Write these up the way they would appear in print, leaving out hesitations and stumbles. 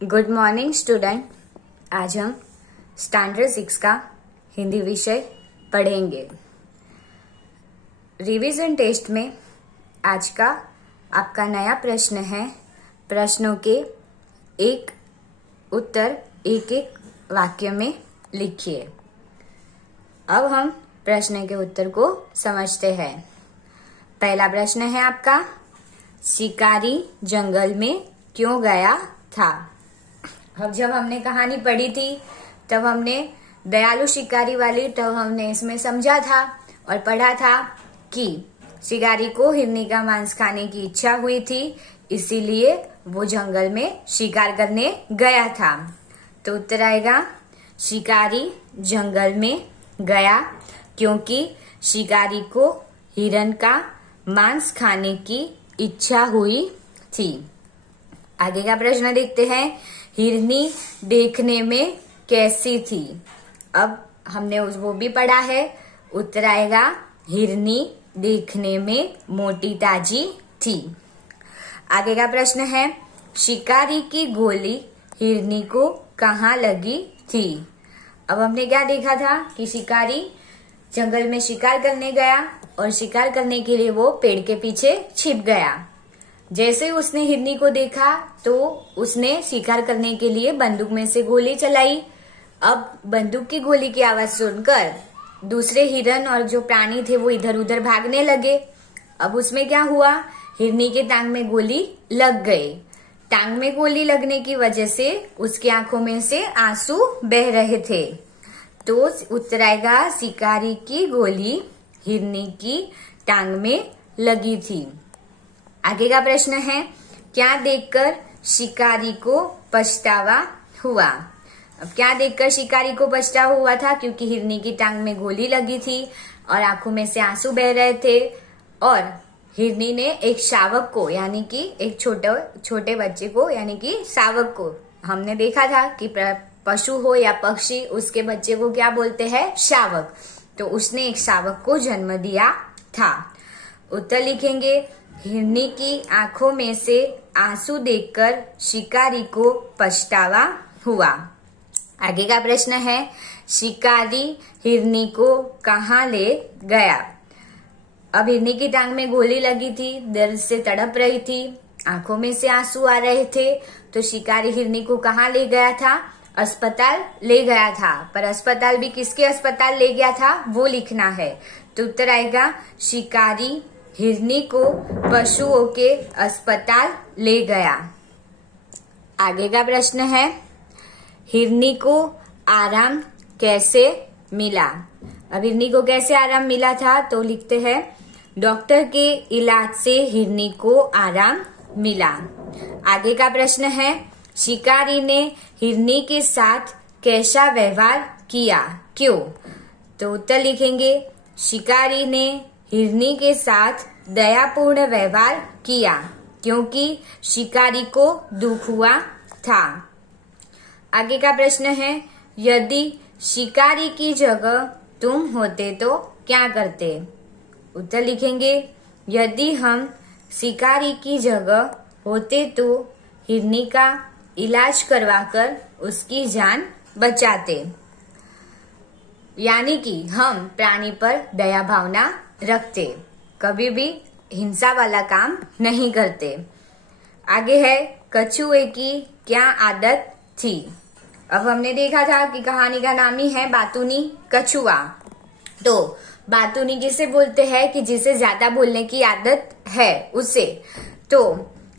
Good morning student. आज हम standard 6 का हिंदी विषय पढ़ेंगे। रिवीजन टेस्ट में आज का आपका नया प्रश्न है। प्रश्नों के एक उत्तर एक एक वाक्य में लिखिए। अब हम प्रश्न के उत्तर को समझते हैं। पहला प्रश्न है आपका, शिकारी जंगल में क्यों गया था। अब जब हमने कहानी पढ़ी थी तब हमने दयालु शिकारी वाली तब हमने इसमें समझा था और पढ़ा था कि शिकारी को हिरनी का मांस खाने की इच्छा हुई थी, इसीलिए वो जंगल में शिकार करने गया था। तो उत्तर आएगा, शिकारी जंगल में गया क्योंकि शिकारी को हिरन का मांस खाने की इच्छा हुई थी। आगे का प्रश्न देखते हैं, हिरनी देखने में कैसी थी। अब हमने वो भी पढ़ा है। उत्तर आएगा, हिरनी देखने में मोटी ताजी थी। आगे का प्रश्न है, शिकारी की गोली हिरनी को कहाँ लगी थी। अब हमने क्या देखा था कि शिकारी जंगल में शिकार करने गया और शिकार करने के लिए वो पेड़ के पीछे छिप गया। जैसे उसने हिरनी को देखा तो उसने शिकार करने के लिए बंदूक में से गोली चलाई। अब बंदूक की गोली की आवाज सुनकर दूसरे हिरन और जो प्राणी थे वो इधर उधर भागने लगे। अब उसमें क्या हुआ, हिरनी के टांग में गोली लग गई। टांग में गोली लगने की वजह से उसकी आंखों में से आंसू बह रहे थे। तो उत्तर आएगा, शिकारी की गोली हिरनी की टांग में लगी थी। आगे का प्रश्न है, क्या देखकर शिकारी को पछतावा हुआ। अब क्या देखकर शिकारी को पछतावा हुआ था, क्योंकि हिरनी की टांग में गोली लगी थी और आंखों में से आंसू बह रहे थे और हिरनी ने एक शावक को यानी कि एक छोटे बच्चे को यानी कि शावक को, हमने देखा था कि पशु हो या पक्षी उसके बच्चे को क्या बोलते हैं, शावक। तो उसने एक शावक को जन्म दिया था। उत्तर लिखेंगे, हिरनी की आंखों में से आंसू देखकर शिकारी को पछतावा हुआ। आगे का प्रश्न है, शिकारी हिरनी को कहाँ ले गया। अब हिरनी की टांग में गोली लगी थी, दर्द से तड़प रही थी, आंखों में से आंसू आ रहे थे। तो शिकारी हिरनी को कहाँ ले गया था, अस्पताल ले गया था। पर अस्पताल भी किसके अस्पताल ले गया था वो लिखना है। तो उत्तर आएगा, शिकारी हिरनी को पशुओं के अस्पताल ले गया। आगे का प्रश्न है, हिरनी को आराम कैसे मिला। अब हिरनी को कैसे आराम मिला था, तो लिखते हैं, डॉक्टर के इलाज से हिरनी को आराम मिला। आगे का प्रश्न है, शिकारी ने हिरनी के साथ कैसा व्यवहार किया, क्यों। तो उत्तर लिखेंगे, शिकारी ने हिरनी के साथ दयापूर्ण व्यवहार किया क्योंकि शिकारी को दुख हुआ था। आगे का प्रश्न है, यदि शिकारी की जगह तुम होते तो क्या करते। उत्तर लिखेंगे, यदि हम शिकारी की जगह होते तो हिरनी का इलाज करवाकर उसकी जान बचाते। यानी कि हम प्राणी पर दया भावना रखते, कभी भी हिंसा वाला काम नहीं करते। आगे है, कछुए की क्या आदत थी। अब हमने देखा था कि कहानी का नाम ही है बातूनी कछुआ। तो बातूनी किसे बोलते हैं कि जिसे ज्यादा बोलने की आदत है उसे। तो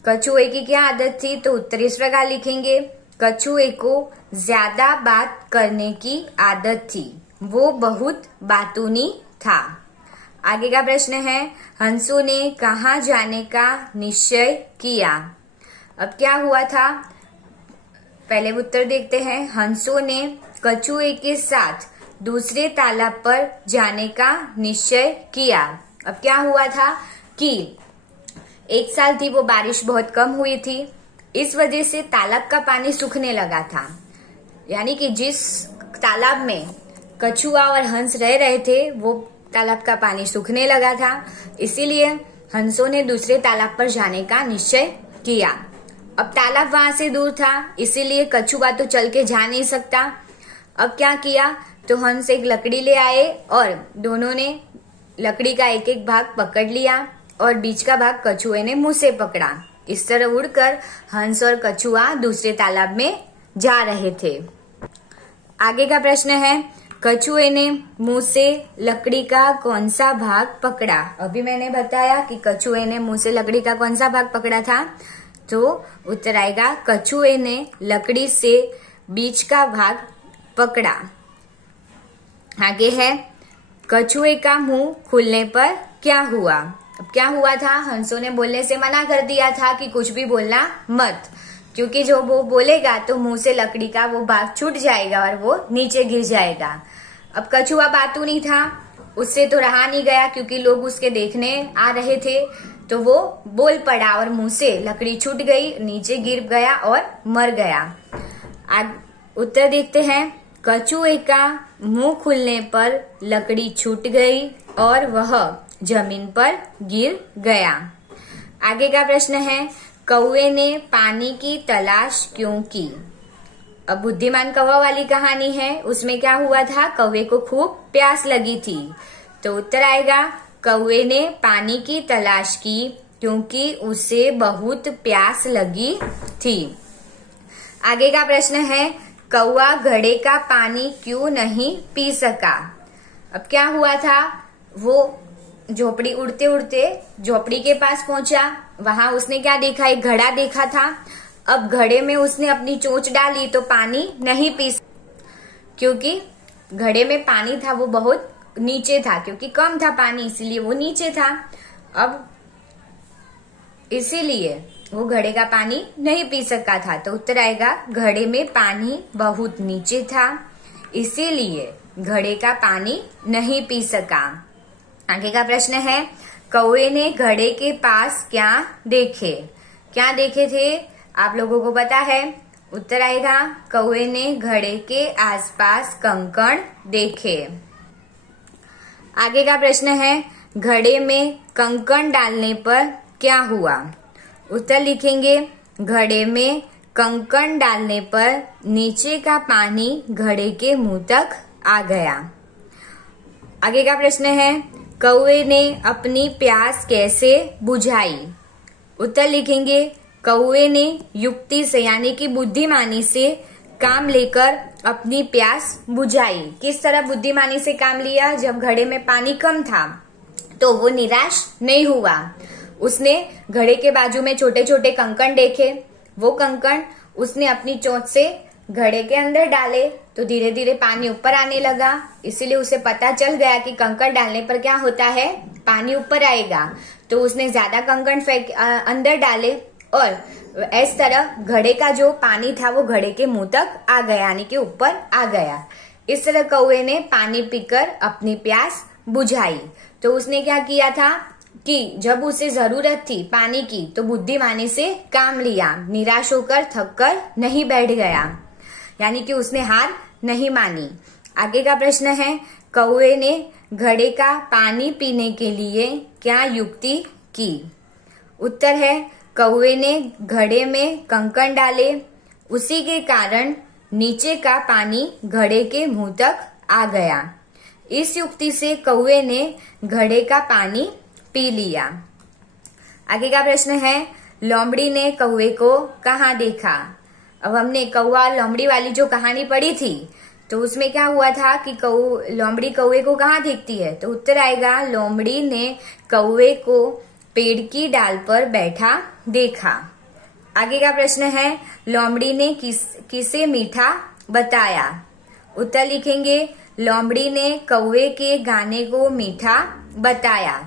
कछुए की क्या आदत थी, तो उत्तर इस प्रकार लिखेंगे, कछुए को ज्यादा बात करने की आदत थी, वो बहुत बातूनी था। आगे का प्रश्न है, हंसू ने कहाँ जाने का निश्चय किया। अब क्या हुआ था, पहले उत्तर देखते हैं। हंसू ने कछुए के साथ दूसरे तालाब पर जाने का निश्चय किया। अब क्या हुआ था कि एक साल थी वो बारिश बहुत कम हुई थी, इस वजह से तालाब का पानी सूखने लगा था। यानी कि जिस तालाब में कछुआ और हंस रह रहे थे वो तालाब का पानी सूखने लगा था, इसीलिए हंसों ने दूसरे तालाब पर जाने का निश्चय किया। अब तालाब वहां से दूर था, इसीलिए कछुआ तो चल के जा नहीं सकता। अब क्या किया, तो हंस एक लकड़ी ले आए और दोनों ने लकड़ी का एक एक भाग पकड़ लिया और बीच का भाग कछुए ने मुंह से पकड़ा। इस तरह उड़कर हंस और कछुआ दूसरे तालाब में जा रहे थे। आगे का प्रश्न है, कछुए ने मुंह से लकड़ी का कौन सा भाग पकड़ा। अभी मैंने बताया कि कछुए ने मुंह से लकड़ी का कौन सा भाग पकड़ा था, तो उत्तर आएगा कछुए ने लकड़ी से बीच का भाग पकड़ा। आगे है, कछुए का मुंह खुलने पर क्या हुआ। अब क्या हुआ था, हंसों ने बोलने से मना कर दिया था कि कुछ भी बोलना मत, क्योंकि जो वो बोलेगा तो मुंह से लकड़ी का वो भाग छूट जाएगा और वो नीचे गिर जाएगा। अब कछुआ बातू नहीं था, उससे तो रहा नहीं गया, क्योंकि लोग उसके देखने आ रहे थे, तो वो बोल पड़ा और मुंह से लकड़ी छूट गई, नीचे गिर गया और मर गया। उत्तर देखते हैं, कछुए का मुंह खुलने पर लकड़ी छूट गई और वह जमीन पर गिर गया। आगे का प्रश्न है, कौवे ने पानी की तलाश क्यों की। अब बुद्धिमान कौवा वाली कहानी है, उसमें क्या हुआ था, कौवे को खूब प्यास लगी थी, तो उत्तर आएगा कौवे ने पानी की तलाश की क्योंकि उसे बहुत प्यास लगी थी। आगे का प्रश्न है, कौवा घड़े का पानी क्यों नहीं पी सका। अब क्या हुआ था, वो झोपड़ी उड़ते उड़ते झोपड़ी के पास पहुंचा, वहां उसने क्या देखा, एक घड़ा देखा था। अब घड़े में उसने अपनी चोंच डाली तो पानी नहीं पी, क्योंकि घड़े में पानी था वो बहुत नीचे था, क्योंकि कम था पानी इसीलिए वो नीचे था। अब इसीलिए वो घड़े का पानी नहीं पी सका था, तो उत्तर आएगा घड़े में पानी बहुत नीचे था, इसीलिए घड़े का पानी नहीं पी सका। आगे का प्रश्न है, कौवे ने घड़े के पास क्या देखे। क्या देखे थे, आप लोगों को पता है। उत्तर आएगा कौवे ने घड़े के आसपास कंकड़ देखे। आगे का प्रश्न है, घड़े में कंकड़ डालने पर क्या हुआ। उत्तर लिखेंगे, घड़े में कंकड़ डालने पर नीचे का पानी घड़े के मुंह तक आ गया। आगे का प्रश्न है, कौवे ने अपनी प्यास कैसे बुझाई। उत्तर लिखेंगे, कौवे ने युक्ति से यानी कि बुद्धिमानी से काम लेकर अपनी प्यास बुझाई। किस तरह बुद्धिमानी से काम लिया, जब घड़े में पानी कम था तो वो निराश नहीं हुआ, उसने घड़े के बाजू में छोटे छोटे कंकड़ देखे, वो कंकड़ उसने अपनी चोंच से घड़े के अंदर डाले तो धीरे धीरे पानी ऊपर आने लगा। इसीलिए उसे पता चल गया कि कंकड़ डालने पर क्या होता है, पानी ऊपर आएगा, तो उसने ज्यादा कंकड़ अंदर डाले और इस तरह घड़े का जो पानी था वो घड़े के मुंह तक आ गया, यानी कि ऊपर आ गया। इस तरह कौवे ने पानी पीकर अपनी प्यास बुझाई। तो उसने क्या किया था कि जब उसे जरूरत थी पानी की तो बुद्धिमानी से काम लिया, निराश होकर थक कर नहीं बैठ गया, यानी कि उसने हार नहीं मानी। आगे का प्रश्न है, कौवे ने घड़े का पानी पीने के लिए क्या युक्ति की। उत्तर है, कौवे ने घड़े में कंकड़ डाले, उसी के कारण नीचे का पानी घड़े के मुंह तक आ गया। इस युक्ति से कौवे ने घड़े का पानी पी लिया। आगे का प्रश्न है, लोमड़ी ने कौवे को कहाँ देखा। अब हमने कौवा लोमड़ी वाली जो कहानी पढ़ी थी तो उसमें क्या हुआ था कि लोमड़ी कौवे को कहाँ देखती है, तो उत्तर आएगा लोमड़ी ने कौवे को पेड़ की डाल पर बैठा देखा। आगे का प्रश्न है, लोमड़ी ने किसे मीठा बताया। उत्तर लिखेंगे, लोमड़ी ने कौवे के गाने को मीठा बताया।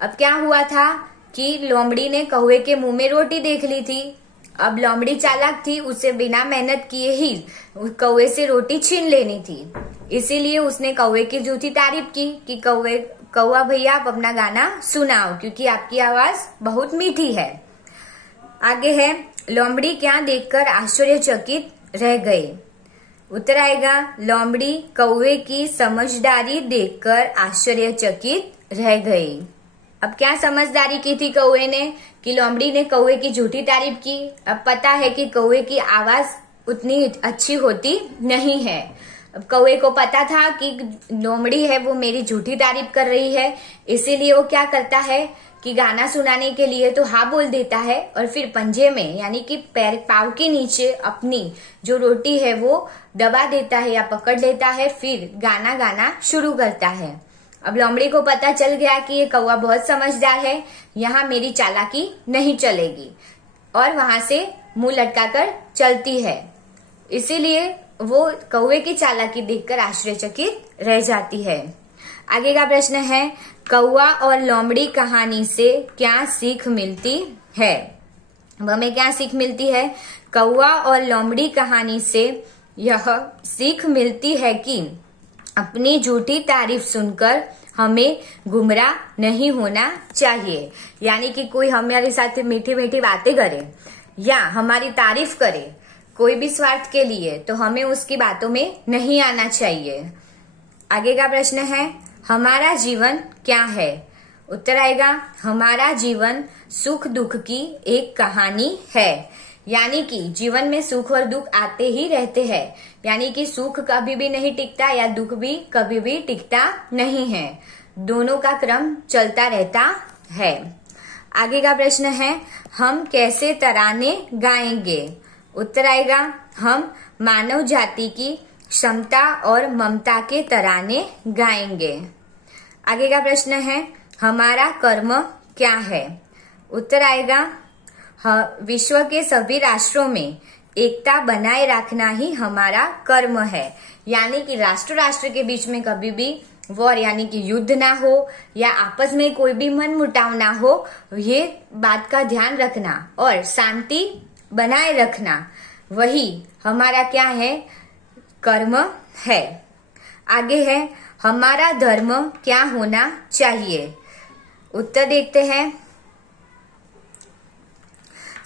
अब क्या हुआ था कि लोमड़ी ने कौवे के मुंह में रोटी देख ली थी। अब लोमड़ी चालाक थी, उसे बिना मेहनत किए ही कौवे से रोटी छीन लेनी थी, इसीलिए उसने कौवे की जूठी तारीफ की कि कौवा भैया आप अपना गाना सुनाओ, क्योंकि आपकी आवाज बहुत मीठी है। आगे है, लोमड़ी क्या देखकर आश्चर्यचकित रह गई। उत्तर आएगा, लोमड़ी कौवे की समझदारी देखकर आश्चर्यचकित रह गई। अब क्या समझदारी की थी कौवे ने कि लोमड़ी ने कौवे की झूठी तारीफ की। अब पता है कि कौवे की आवाज उतनी अच्छी होती नहीं है। अब कौवे को पता था कि लोमड़ी है वो मेरी झूठी तारीफ कर रही है, इसीलिए वो क्या करता है कि गाना सुनाने के लिए तो हाँ बोल देता है और फिर पंजे में यानी कि पैर पाव के नीचे अपनी जो रोटी है वो दबा देता है या पकड़ लेता है, फिर गाना गाना शुरू करता है। अब लोमड़ी को पता चल गया कि ये कौवा बहुत समझदार है, यहाँ मेरी चालाकी नहीं चलेगी और वहां से मुंह लटकाकर चलती है। इसीलिए वो कौवे की चालाकी देखकर आश्चर्यचकित रह जाती है। आगे का प्रश्न है, कौवा और लोमड़ी कहानी से क्या सीख मिलती है? अब हमें क्या सीख मिलती है? कौवा और लोमड़ी कहानी से यह सीख मिलती है कि अपनी झूठी तारीफ सुनकर हमें गुमराह नहीं होना चाहिए। यानी कि कोई हमारे साथ मीठी मीठी बातें करे या हमारी तारीफ करे कोई भी स्वार्थ के लिए, तो हमें उसकी बातों में नहीं आना चाहिए। आगे का प्रश्न है, हमारा जीवन क्या है? उत्तर आएगा, हमारा जीवन सुख दुख की एक कहानी है। यानी कि जीवन में सुख और दुख आते ही रहते हैं, यानी कि सुख कभी भी नहीं टिकता या दुख भी कभी भी टिकता नहीं है, दोनों का क्रम चलता रहता है। आगे का प्रश्न है, हम कैसे तराने गाएंगे? उत्तर आएगा, हम मानव जाति की क्षमता और ममता के तराने गाएंगे। आगे का प्रश्न है, हमारा कर्म क्या है? उत्तर आएगा, विश्व के सभी राष्ट्रों में एकता बनाए रखना ही हमारा कर्म है। यानी कि राष्ट्र राष्ट्र के बीच में कभी भी वॉर यानी कि युद्ध ना हो या आपस में कोई भी मनमुटाव ना हो, ये बात का ध्यान रखना और शांति बनाए रखना, वही हमारा क्या है? कर्म है। आगे है, हमारा धर्म क्या होना चाहिए? उत्तर देखते हैं,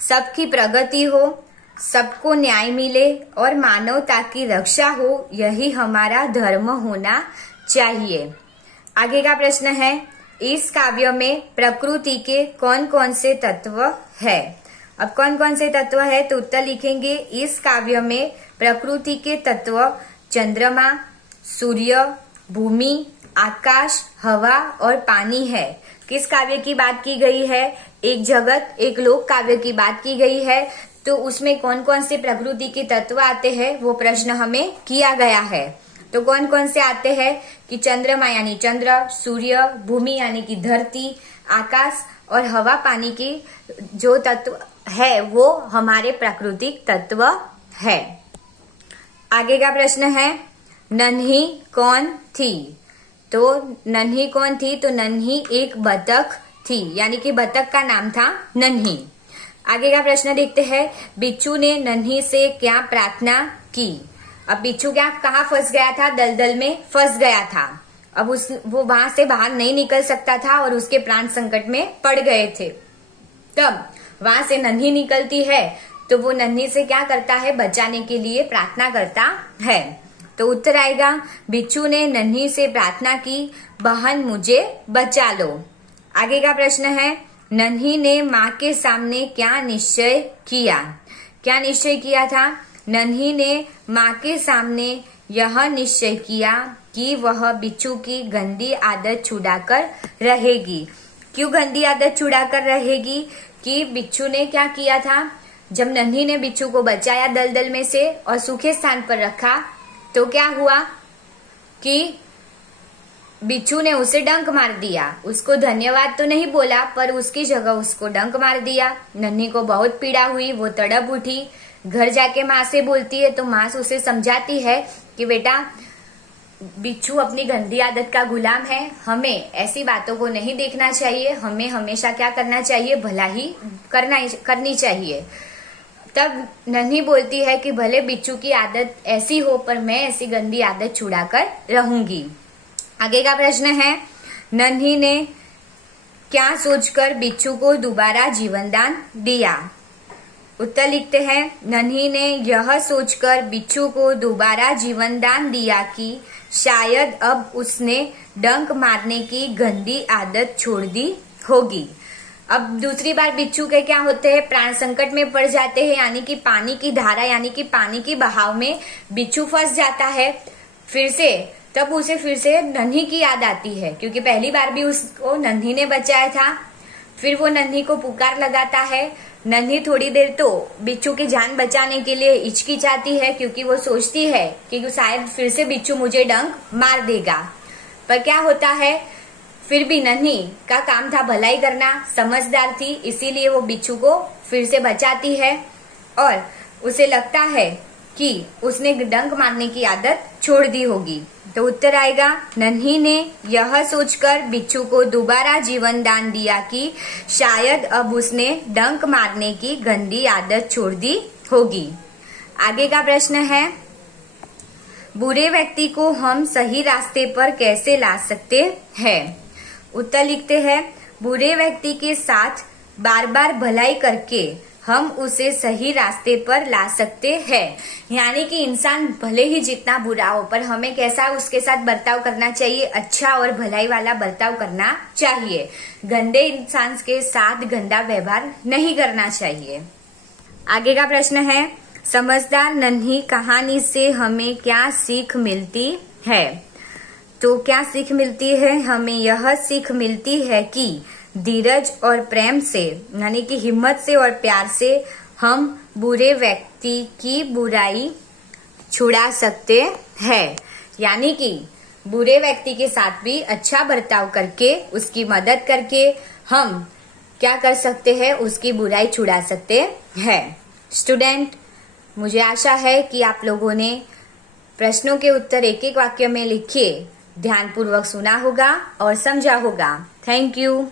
सबकी प्रगति हो, सबको न्याय मिले और मानवता की रक्षा हो, यही हमारा धर्म होना चाहिए। आगे का प्रश्न है, इस काव्य में प्रकृति के कौन कौन से तत्व है? अब कौन कौन से तत्व है तो उत्तर लिखेंगे, इस काव्य में प्रकृति के तत्व चंद्रमा, सूर्य, भूमि, आकाश, हवा और पानी है। किस काव्य की बात की गई है? एक जगत एक लोक काव्य की बात की गई है। तो उसमें कौन कौन से प्रकृति के तत्व आते हैं वो प्रश्न हमें किया गया है। तो कौन कौन से आते हैं कि चंद्रमा यानी चंद्र, सूर्य, भूमि यानी कि धरती, आकाश और हवा पानी की जो तत्व है वो हमारे प्राकृतिक तत्व है। आगे का प्रश्न है, नन्ही कौन थी? तो नन्ही कौन थी? तो नन्ही एक बतख थी, यानी कि बतख का नाम था नन्ही। आगे का प्रश्न देखते हैं, बिच्छू ने नन्ही से क्या प्रार्थना की? अब बिच्छू क्या कहाँ फंस गया था? दलदल में फंस गया था। अब वो वहां से बाहर नहीं निकल सकता था और उसके प्राण संकट में पड़ गए थे। तब वहां से नन्ही निकलती है तो वो नन्ही से क्या करता है? बचाने के लिए प्रार्थना करता है। तो उत्तर आएगा, बिच्छू ने नन्ही से प्रार्थना की, बहन मुझे बचा लो। आगे का प्रश्न है, नन्ही ने माँ के सामने क्या निश्चय किया? क्या निश्चय किया था? नन्ही ने माँ के सामने यह निश्चय किया कि वह बिच्छू की गंदी आदत छुड़ाकर रहेगी। क्यों गंदी आदत छुड़ाकर रहेगी? कि बिच्छू ने क्या किया था? जब नन्ही ने बिच्छू को बचाया दलदल में से और सूखे स्थान पर रखा तो क्या हुआ कि बिच्छू ने उसे डंक मार दिया। उसको धन्यवाद तो नहीं बोला पर उसकी जगह उसको डंक मार दिया। नन्ही को बहुत पीड़ा हुई, वो तड़प उठी, घर जाके माँ से बोलती है तो माँ उसे समझाती है कि बेटा बिच्छू अपनी गंदी आदत का गुलाम है, हमें ऐसी बातों को नहीं देखना चाहिए, हमें हमेशा क्या करना चाहिए? भला ही करनी चाहिए। तब नन्ही बोलती है कि भले बिच्छू की आदत ऐसी हो पर मैं ऐसी गंदी आदत छुड़ाकर रहूंगी। आगे का प्रश्न है, नन्ही ने क्या सोचकर बिच्छू को दोबारा जीवनदान दिया? उत्तर लिखते हैं, नन्ही ने यह सोचकर बिच्छू को दोबारा जीवनदान दिया कि शायद अब उसने डंक मारने की गंदी आदत छोड़ दी होगी। अब दूसरी बार बिच्छू के क्या होते हैं, प्राण संकट में पड़ जाते हैं, यानी कि पानी की धारा यानी कि पानी की बहाव में बिच्छू फंस जाता है। तब उसे फिर से नन्ही की याद आती है, क्योंकि पहली बार भी उसको नन्ही ने बचाया था। फिर वो नन्ही को पुकार लगाता है। नन्ही थोड़ी देर तो बिच्छू की जान बचाने के लिए हिचकिचाती है, क्योंकि वो सोचती है कि शायद फिर से बिच्छू मुझे डंक मार देगा। पर क्या होता है, फिर भी नन्ही का काम था भलाई करना, समझदार थी, इसीलिए वो बिच्छू को फिर से बचाती है और उसे लगता है कि उसने डंक मारने की आदत छोड़ दी होगी। तो उत्तर आएगा, नन्ही ने यह सोचकर बिच्छू को दोबारा जीवन दान दिया कि शायद अब उसने डंक मारने की गंदी आदत छोड़ दी होगी। आगे का प्रश्न है, बुरे व्यक्ति को हम सही रास्ते पर कैसे ला सकते हैं? उत्तर लिखते हैं, बुरे व्यक्ति के साथ बार बार भलाई करके हम उसे सही रास्ते पर ला सकते हैं। यानी कि इंसान भले ही जितना बुरा हो, पर हमें कैसा उसके साथ बर्ताव करना चाहिए, अच्छा और भलाई वाला बर्ताव करना चाहिए। गंदे इंसान के साथ गंदा व्यवहार नहीं करना चाहिए। आगे का प्रश्न है, समझदार नन्ही कहानी से हमें क्या सीख मिलती है? तो क्या सीख मिलती है? हमें यह सीख मिलती है कि धीरज और प्रेम से यानी कि हिम्मत से और प्यार से हम बुरे व्यक्ति की बुराई छुड़ा सकते हैं। यानी कि बुरे व्यक्ति के साथ भी अच्छा बर्ताव करके, उसकी मदद करके हम क्या कर सकते हैं, उसकी बुराई छुड़ा सकते हैं। स्टूडेंट, मुझे आशा है कि आप लोगों ने प्रश्नों के उत्तर एक एक वाक्य में लिखिए ध्यानपूर्वक सुना होगा और समझा होगा। Thank you.